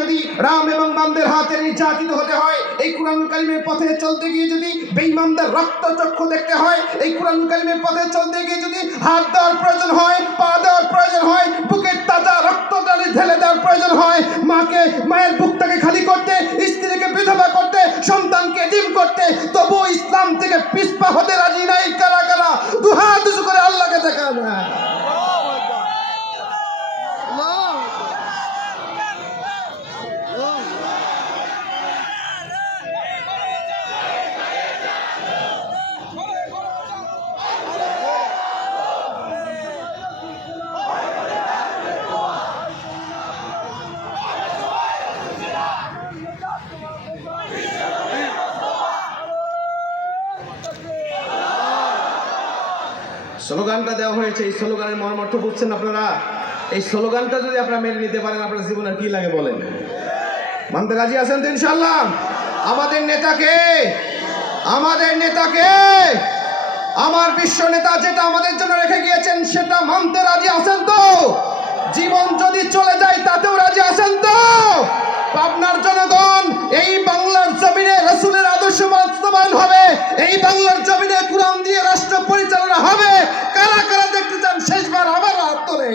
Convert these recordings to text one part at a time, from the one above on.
যদি রাম এবং বামদের হাতে নির্যাতিত হতে হয়, এই কুরআনুল কারীমের পথে চলতে গিয়ে যদি বেঈমানদের রক্তচক্ষু দেখতে হয়, এই কুরআনুল কারীমের পথে চলতে গিয়ে যদি হাত দেওয়ার প্রয়োজন হয়, পা দেওয়ার প্রয়োজন হয়, বুকের তাজা রক্ত ঢেলে দেওয়ার প্রয়োজন হয়, মায়ের বুকটাকে খালি করতে, স্ত্রীকে বিধবা করতে, সন্তানকে এতিম করতে, তবু ইসলাম থেকে পিছপা হতে রাজি নাই কারা কারা? দুহাত উঁচু করে আল্লাহকে দেখা যায়। স্লোগানটা দেওয়া হয়েছে, এই স্লোগানের মর্মার্থ বুঝছেন আপনারা? এই স্লোগানটা যদি আপনারা মেনে নিতে পারেন, আপনার জীবনে কি লাগে বলেন? মানতে রাজি আছেন তো ইনশাআল্লাহ? আমাদের নেতাকে আমার বিশ্ব নেতা যেটা আমাদের জন্য রেখে গিয়েছেন সেটা মানতে রাজি আছেন তো? জীবন যদি চলে যায় তাতেও রাজি আছেন তো? পাবনার জনগণ, এই বাংলার জমিনে রাসূলের আদর্শ বাস্তবায়ন হবে, এই বাংলার জমিনে কুরআন দিয়ে রাষ্ট্র পরিচালনা হবে। কারা কারা দেখতে চান শেষবার আবার হাত তোলে?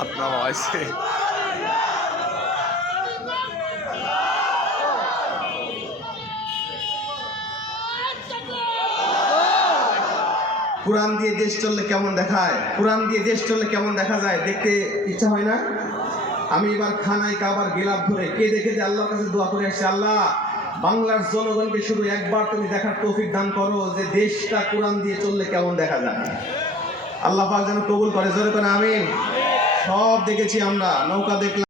আপনার হয়েছে কুরআন দিয়ে দেশ চললে কেমন দেখায়? কুরআন দিয়ে দেশ চললে কেমন দেখা যায় দেখতে ইচ্ছা হয় না? আমি এবার খানায় কাবার গিলাফ ধরে কেঁদে কেঁদে আল্লাহর কাছে দোয়া করে আসছি, আল্লাহ বাংলার জনগণকে শুধু একবার তুমি দেখার তৌফিক দান করো যে দেশটা কুরআন দিয়ে চললে কেমন দেখা যায়। আল্লাহ পাক যেন কবুল করে, জোরে করে আমিন। সব দেখেছি আমরা, নৌকা দেখলাম।